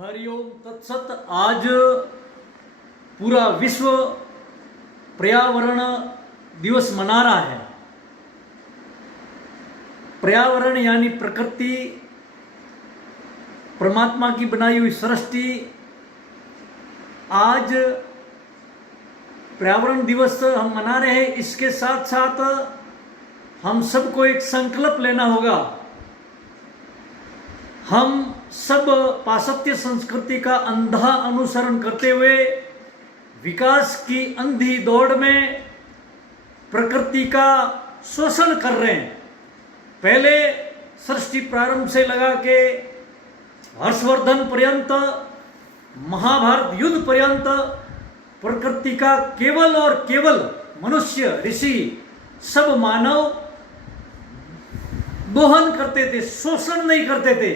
हरिओम तत्सत। आज पूरा विश्व पर्यावरण दिवस मना रहा है। पर्यावरण यानी प्रकृति, परमात्मा की बनाई हुई सृष्टि। आज पर्यावरण दिवस हम मना रहे हैं। इसके साथ साथ हम सबको एक संकल्प लेना होगा। हम सब पाश्चात्य संस्कृति का अंधा अनुसरण करते हुए विकास की अंधी दौड़ में प्रकृति का शोषण कर रहे हैं। पहले सृष्टि प्रारंभ से लगा के हर्षवर्धन पर्यंत, महाभारत युद्ध पर्यंत प्रकृति का केवल और केवल मनुष्य, ऋषि, सब मानव दोहन करते थे, शोषण नहीं करते थे।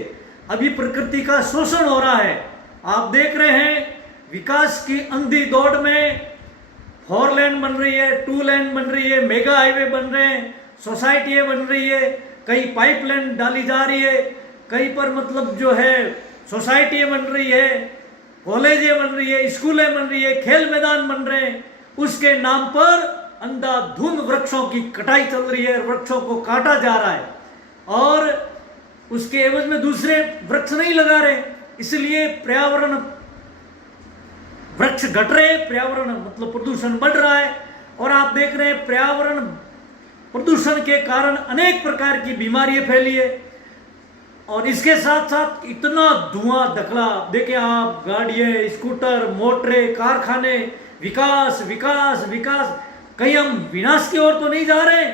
अभी प्रकृति का शोषण हो रहा है। आप देख रहे हैं विकास की अंधी दौड़ में 4 लेन बन रही है, 2 लेन बन रही है, मेगा हाईवे बन रहे हैं, सोसाइटियाँ बन रही है, कई पाइपलाइन डाली जा रही है, कहीं पर मतलब जो है सोसाइटियाँ बन रही है, कॉलेजें बन रही है, स्कूलें बन रही है, खेल मैदान बन रहे हैं। उसके नाम पर अंधाधुंध वृक्षों की कटाई चल रही है, वृक्षों को काटा जा रहा है और उसके एवज में दूसरे वृक्ष नहीं लगा रहे। इसलिए पर्यावरण, वृक्ष घट रहे, पर्यावरण मतलब प्रदूषण बढ़ रहा है। और आप देख रहे हैं पर्यावरण प्रदूषण के कारण अनेक प्रकार की बीमारियां फैली है। और इसके साथ साथ इतना धुआं धकला, देखें आप, गाड़ियां, स्कूटर, मोटरें, कारखाने, विकास विकास विकास, कहीं हम विनाश की ओर तो नहीं जा रहे।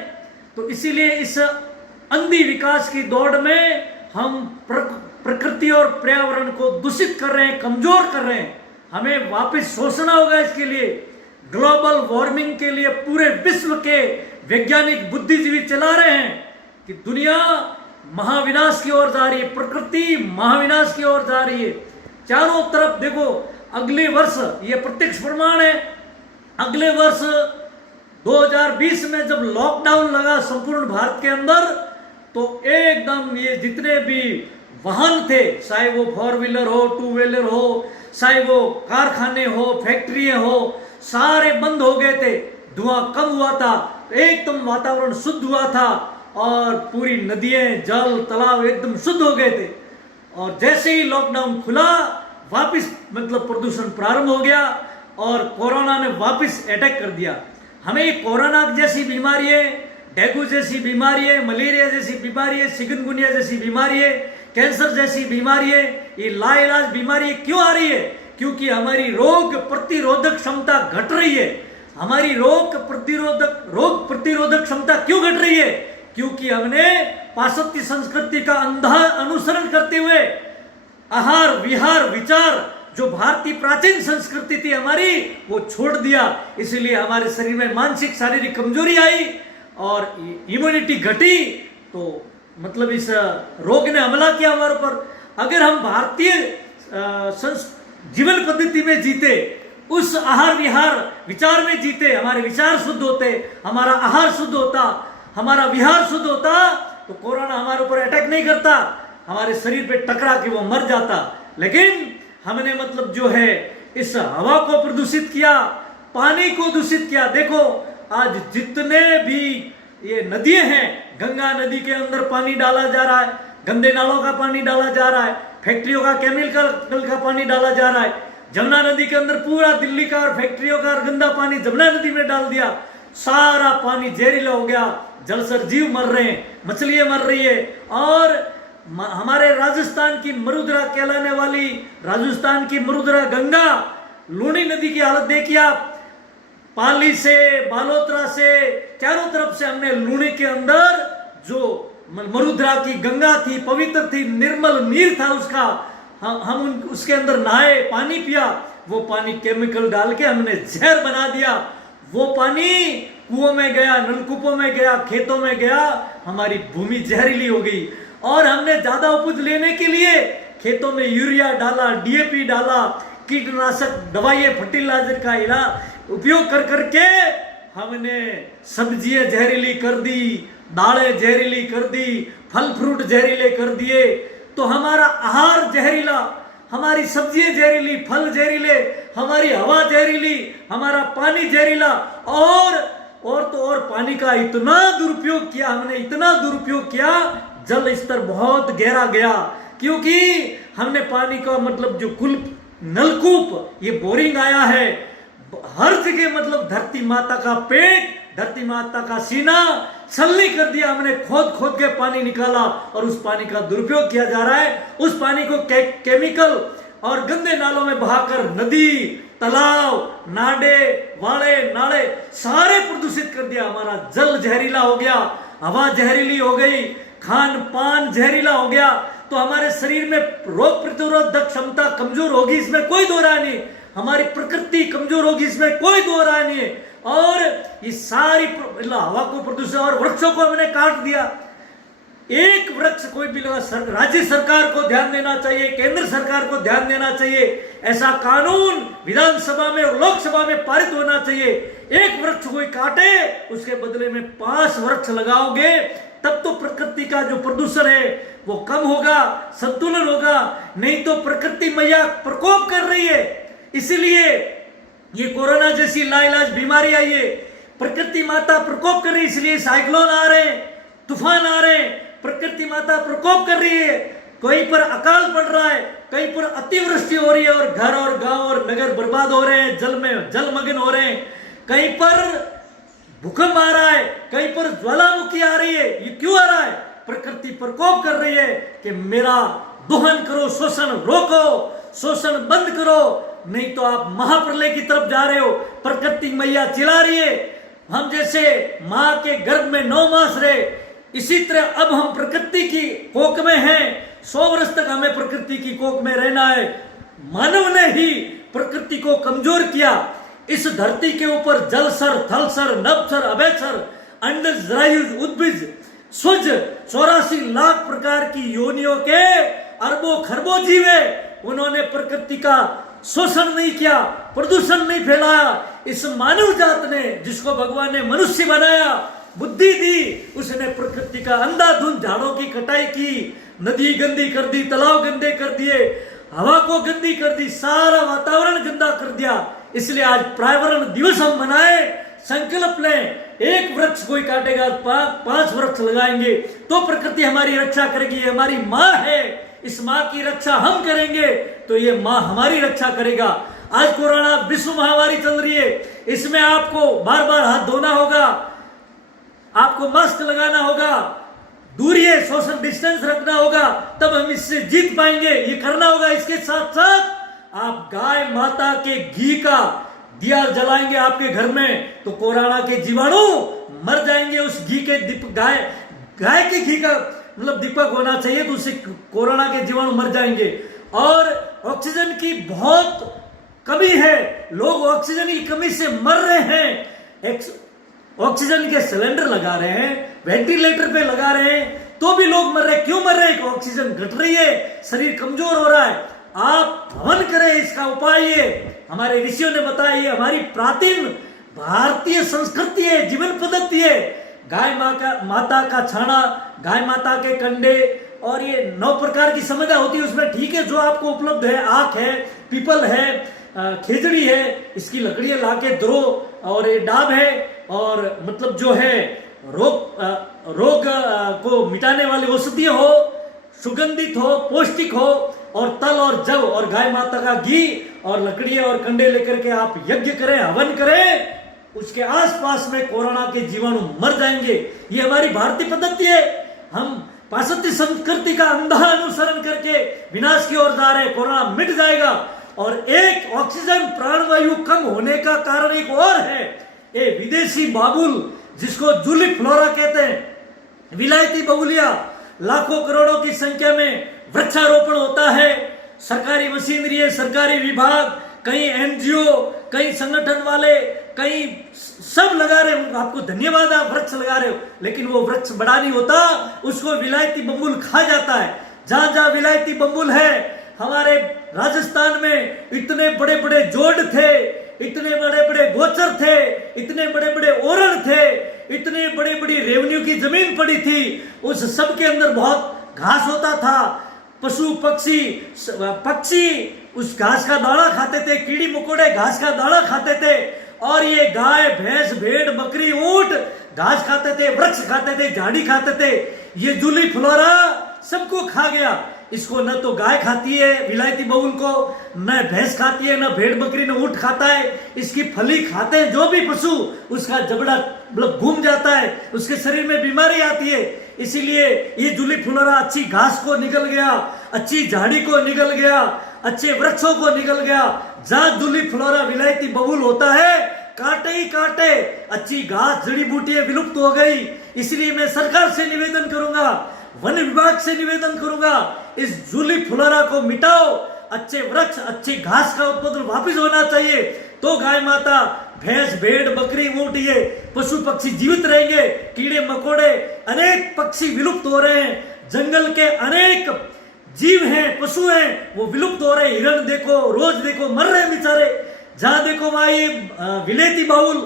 तो इसीलिए इस अंधी विकास की दौड़ में हम प्रकृति और पर्यावरण को दूषित कर रहे हैं, कमजोर कर रहे हैं। हमें वापस सोचना होगा। इसके लिए ग्लोबल वार्मिंग के लिए पूरे विश्व के वैज्ञानिक बुद्धिजीवी चला रहे हैं कि दुनिया महाविनाश की ओर जा रही है, प्रकृति महाविनाश की ओर जा रही है। चारों तरफ देखो, अगले वर्ष, ये प्रत्यक्ष प्रमाण है, अगले वर्ष 2020 में जब लॉकडाउन लगा संपूर्ण भारत के अंदर, तो एकदम ये जितने भी वाहन थे, चाहे वो 4 व्हीलर हो, 2 व्हीलर हो, चाहे वो कारखाने हो, फैक्ट्रियां हो, सारे बंद हो गए थे। धुआं कम हुआ था, एकदम वातावरण शुद्ध हुआ था और पूरी नदियां, जल, तालाब एकदम शुद्ध हो गए थे। और जैसे ही लॉकडाउन खुला, वापस मतलब प्रदूषण प्रारंभ हो गया और कोरोना ने वापस अटैक कर दिया। हमें कोरोना जैसी बीमारी है, डेंगू जैसी बीमारी है, मलेरिया जैसी बीमारी है, चिकनगुनिया जैसी बीमारी है, कैंसर जैसी बीमारी है, ये लाइलाज बीमारी क्यों आ रही है? क्योंकि हमारी रोग प्रतिरोधक क्षमता घट रही है। हमारी रोग प्रतिरोधक क्षमता क्यों घट रही है? क्योंकि हमने पाश्चात्य संस्कृति का अंधा अनुसरण करते हुए आहार विहार विचार, जो भारतीय प्राचीन संस्कृति थी हमारी, वो छोड़ दिया। इसलिए हमारे शरीर में मानसिक शारीरिक कमजोरी आई और इम्यूनिटी घटी। तो मतलब इस रोग ने हमला किया हमारे ऊपर। अगर हम भारतीय जीवन पद्धति में जीते, उस आहार विहार विचार में जीते, हमारे विचार शुद्ध होते, हमारा आहार शुद्ध होता, हमारा विहार शुद्ध होता, तो कोरोना हमारे ऊपर अटैक नहीं करता, हमारे शरीर पे टकरा के वो मर जाता। लेकिन हमने मतलब जो है इस हवा को प्रदूषित किया, पानी को दूषित किया। देखो आज जितने भी ये नदियां हैं, गंगा नदी के अंदर पानी डाला जा रहा है, गंदे नालों का पानी डाला जा रहा है, फैक्ट्रियों का केमिकल का पानी डाला जा रहा है। जमुना नदी के अंदर पूरा दिल्ली का और फैक्ट्रियों का गंदा पानी जमुना नदी में डाल दिया, सारा पानी जहरीला हो गया, जलचर जीव मर रहे हैं, मछलियां मर रही है। और हमारे राजस्थान की मरुद्रा कहलाने वाली, राजस्थान की मरुद्रा गंगा, लूनी नदी की हालत देखिए आप। पाली से, बालोतरा से, चारों तरफ से हमने लूनी के अंदर जो मरुद्रा की गंगा थी, पवित्र थी, निर्मल नीर था उसका, हम उसके अंदर नहाए, पानी पिया। वो पानी केमिकल डाल के हमने जहर बना दिया। वो पानी कुओं में गया, नलकूपों में गया, खेतों में गया, हमारी भूमि जहरीली हो गई। और हमने ज्यादा उपज लेने के लिए खेतों में यूरिया डाला, डीएपी डाला, कीटनाशक दवाइयां, फर्टिलाइजर का उपयोग कर करके हमने सब्जियां जहरीली कर दी, दालें जहरीली कर दी, फल फ्रूट जहरीले कर दिए। तो हमारा आहार जहरीला, हमारी सब्जियां जहरीली, फल जहरीले, हमारी हवा जहरीली, हमारा पानी जहरीला, और तो और पानी का इतना दुरुपयोग किया हमने, इतना दुरुपयोग किया, जल स्तर बहुत गहरा गया, क्योंकि हमने पानी का मतलब जो कुल नलकूप, ये बोरिंग आया है हर जगह, मतलब धरती माता का पेट, धरती माता का सीना छलनी कर दिया हमने, खोद खोद के पानी निकाला और उस पानी का दुरुपयोग किया जा रहा है। उस पानी को केमिकल और गंदे नालों में बहाकर नदी, तालाब, नाडे, वाड़े, नाले सारे प्रदूषित कर दिया। हमारा जल जहरीला हो गया, हवा जहरीली हो गई, खान पान जहरीला हो गया, तो हमारे शरीर में रोग प्रतिरोधक क्षमता कमजोर होगी, इसमें कोई दो राय नहीं। हमारी प्रकृति कमजोर होगी, इसमें कोई दो राय नहीं है। और ये सारी हवा को प्रदूषण, और वृक्षों को हमने काट दिया। एक वृक्ष कोई भी लगा, राज्य सरकार को ध्यान देना चाहिए, केंद्र सरकार को ध्यान देना चाहिए, ऐसा कानून विधानसभा में और लोकसभा में पारित होना चाहिए। एक वृक्ष कोई काटे, उसके बदले में 5 वृक्ष लगाओगे, तब तो प्रकृति का जो प्रदूषण है वो कम होगा, संतुलन होगा। नहीं तो प्रकृति मैया प्रकोप कर रही है। इसीलिए ये कोरोना जैसी लाइलाज बीमारी आई है, प्रकृति माता प्रकोप कर रही है, इसलिए साइक्लोन आ रहे हैं, तूफान आ रहे हैं, प्रकृति माता प्रकोप कर रही है। कहीं पर अकाल पड़ रहा है, कहीं पर अतिवृष्टि हो रही है, और घर और गांव और नगर बर्बाद हो रहे हैं, जल में जलमग्न हो रहे हैं, कहीं पर भूकंप आ रहा है, कहीं पर ज्वालामुखी आ रही है। ये क्यों आ रहा है? प्रकृति प्रकोप कर रही है कि मेरा दोहन करो, शोषण रोको, शोषण बंद करो, नहीं तो आप महाप्रलय की तरफ जा रहे हो। प्रकृति मैया चिल्ला रही है। हम जैसे मां के गर्भ में 9 मास रहे, इसी तरह अब हम प्रकृति की कोख में हैं। 100 वर्ष तक हमें प्रकृति की कोख में रहना है। मानव ने ही प्रकृति को कमजोर किया। इस धरती के ऊपर जलसर, थलसर, नभसर, अभयसर, अंडज, जरायुज, उद्भिज, स्वज 84 लाख प्रकार की योनियों के अरबों खरबों जीव है। उन्होंने प्रकृति का शोषण नहीं किया, प्रदूषण नहीं फैलाया। इस मानव जात ने, जिसको भगवान ने मनुष्य बनाया, बुद्धि दी, उसने प्रकृति का अंधाधुंध झाड़ों की कटाई की, नदी गंदी कर दी, तालाब गंदे कर दिए, हवा को गंदी कर दी, सारा वातावरण गंदा कर दिया। इसलिए आज पर्यावरण दिवस हम मनाए, संकल्प लें, एक वृक्ष कोई काटेगा 5 वृक्ष लगाएंगे तो प्रकृति हमारी रक्षा करेगी। ये हमारी माँ है, इस माँ की रक्षा हम करेंगे तो ये माँ हमारी रक्षा करेगा। आज कोरोना विश्व महामारी चल रही है, इसमें आपको बार बार हाथ धोना होगा, आपको मास्क लगाना होगा, दूरी है, सोशल डिस्टेंस रखना होगा, तब हम इससे जीत पाएंगे। ये करना होगा। इसके साथ साथ आप गाय माता के घी का दिया जलाएंगे आपके घर में, तो कोरोना के जीवाणु मर जाएंगे। उस घी के गाय के घी का मतलब दीपक होना चाहिए, तो उससे कोरोना के जीवाणु मर जाएंगे। और ऑक्सीजन की बहुत कमी है, लोग ऑक्सीजन की कमी से मर रहे हैं। ऑक्सीजन के सिलेंडर लगा रहे हैं, वेंटिलेटर पे लगा रहे हैं, तो भी लोग मर रहे हैं। क्यों मर रहे हैं? ऑक्सीजन घट रही है, शरीर कमजोर हो रहा है। आप हवन करें, इसका उपाय ये हमारे ऋषियों ने बताया, ये हमारी प्राचीन भारतीय संस्कृति है, जीवन पद्धति है। गाय माता का छाना, गाय माता के कंडे, और ये 9 प्रकार की संविधा होती है, उसमें ठीक है जो आपको उपलब्ध है, आख है, पीपल है, खेजड़ी है, इसकी लकड़ियां लाके दो, और ये डाब है, और मतलब जो है रोग को मिटाने वाली औषधि हो, सुगंधित हो, पौष्टिक हो, और तल और जव और गाय माता का घी और लकड़ियां और कंडे लेकर के आप यज्ञ करें, हवन करें, उसके आसपास में कोरोना के जीवाणु मर जाएंगे। ये हमारी भारतीय पद्धति है। हम पाश्चात्य संस्कृति का अंधा अनुसरण करके विनाश की ओर जा रहे हैं। कोरोना मिट जाएगा। और एक ऑक्सीजन प्राणवायु कम होने का कारण एक और है, ये विदेशी बाबुल, जिसको जूलिप फ्लोरा कहते हैं, विलायती बबूलिया, लाखों करोड़ों की संख्या में वृक्षारोपण होता है। सरकारी मशीनरी है, सरकारी विभाग, कई एनजीओ, कई संगठन वाले, कई सब लगा रहे हो। आपको धन्यवाद, आप वृक्ष लगा रहे हो, लेकिन वो वृक्ष बड़ा नहीं होता, उसको विलायती बबूल खा जाता है। जहां जहां विलायती बबूल है, हमारे राजस्थान में इतने बड़े बड़े जोड़ थे, इतने बड़े बड़े गोचर थे, इतने बड़े बड़े ओरण थे, इतने बड़ी बड़ी रेवेन्यू की जमीन पड़ी थी, उस सब के अंदर बहुत घास होता था, पशु पक्षी पक्षी उस घास का दाना खाते थे, कीड़ी मकोड़े घास का दाना खाते थे, और ये गाय भैंस भेड़ बकरी ऊंट घास खाते थे, वृक्ष खाते थे, झाड़ी खाते थे। ये जूली फ्लोरा सबको खा गया। इसको न तो गाय खाती है विलायती बबूल को, न भैंस खाती है, न भेड़ बकरी, न ऊंट खाता है। इसकी फली खाते हैं जो भी पशु, उसका जबड़ा मतलब घूम जाता है, उसके शरीर में बीमारी आती है। इसीलिए ये जूली फ्लोरा अच्छी घास को निकल गया, अच्छी झाड़ी को निकल गया, अच्छे वृक्षों को निकल गया। जहां जूली फ्लोरा विलायती बबूल होता है, काटे ही काटे अच्छी घास जड़ी बूटियां विलुप्त हो गई। इसलिए मैं सरकार से निवेदन करूंगा, वन विभाग से निवेदन करूंगा, इस जूली फ्लोरा को मिटाओ। अच्छे वृक्ष अच्छी घास का उत्पादन वापस होना चाहिए, तो गाय माता भैंस भेड़ बकरी ऊंट ये पशु पक्षी जीवित रहेंगे। कीड़े मकोड़े अनेक पक्षी विलुप्त हो रहे हैं, जंगल के अनेक जीव हैं पशु हैं वो विलुप्त हो रहे हैं। हिरण देखो रोज देखो मर रहे हैं बेचारे। जहां देखो वहां ये विलेती बाउल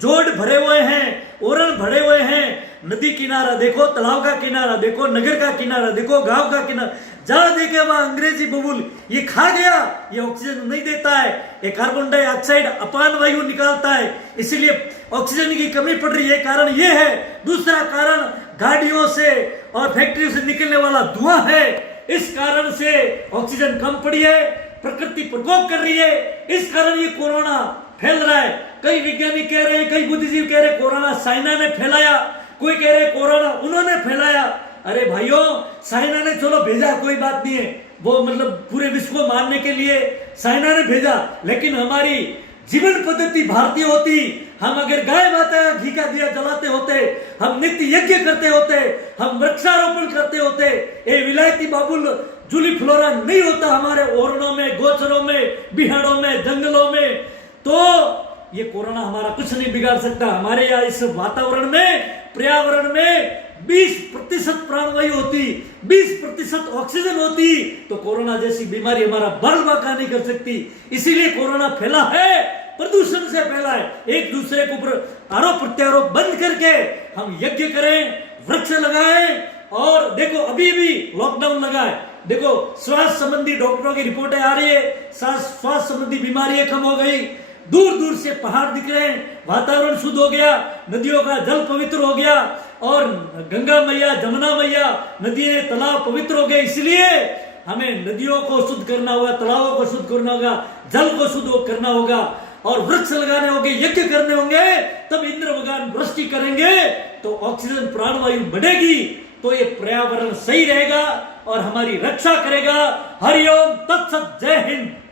जोड़ भरे हुए हैं, ओरण भरे हुए हैं। नदी किनारा देखो, तालाब का किनारा देखो, नगर का किनारा देखो, गांव का किनारा, जहां देखे वहां अंग्रेजी बबूल ये खा गया। ये ऑक्सीजन नहीं देता है, ये कार्बन डाइऑक्साइड अपान वायु निकालता है, इसीलिए ऑक्सीजन की कमी पड़ रही है। कारण ये है। दूसरा कारण गाड़ियों से और फैक्ट्रियों से निकलने वाला धुआं है। इस कारण से ऑक्सीजन कम पड़ी है, प्रकृति प्रकोप कर रही है। इस कारण ये कोरोना फैल रहा है। कई वैज्ञानिक कह रहे हैं, कई बुद्धिजीवी कह रहे हैं कोरोना चाइना ने फैलाया, कोई कह रहे कोरोना उन्होंने फैलाया। अरे भाइयों, चाइना ने चलो भेजा, कोई बात नहीं है, वो मतलब पूरे विश्व को मारने के लिए चाइना ने भेजा, लेकिन हमारी जीवन पद्धति भारतीय होती, हम अगर गाय माता घी का दिया जलाते होते, हम नित्य यज्ञ करते होते, हम वृक्षारोपण करते होते, ये विलायती बाबुल जूली फ्लोरा नहीं होता हमारे ओरणों में, गोचरों में, बिहाड़ों में, जंगलों में, तो ये कोरोना हमारा कुछ नहीं बिगाड़ सकता। हमारे यहाँ इस वातावरण में, पर्यावरण में 20% प्राणवायु होती, 20% ऑक्सीजन होती, तो कोरोना जैसी बीमारी हमारा बल बाका नहीं कर सकती। इसीलिए कोरोना फैला है, प्रदूषण से फैला है। एक दूसरे के ऊपर आरोप प्रत्यारोप बंद करके हम यज्ञ करें, वृक्ष लगाएं। और देखो अभी भी लॉकडाउन लगा है, देखो स्वास्थ्य संबंधी डॉक्टरों की रिपोर्टें आ रही है, स्वास्थ्य संबंधी बीमारियां कम हो गई, दूर दूर से पहाड़ दिख रहे हैं, वातावरण शुद्ध हो गया, नदियों का जल पवित्र हो गया, और गंगा मैया जमुना मैया नदियां तालाब पवित्र हो गए। इसलिए हमें नदियों को शुद्ध करना होगा, तालाबों को शुद्ध करना होगा, जल को शुद्ध करना होगा, और वृक्ष लगाने होंगे, यज्ञ करने होंगे, तब इंद्र भगवान वृष्टि करेंगे, तो ऑक्सीजन प्राणवायु बढ़ेगी, तो ये पर्यावरण सही रहेगा और हमारी रक्षा करेगा। हरिओम तत्सत, जय हिंद।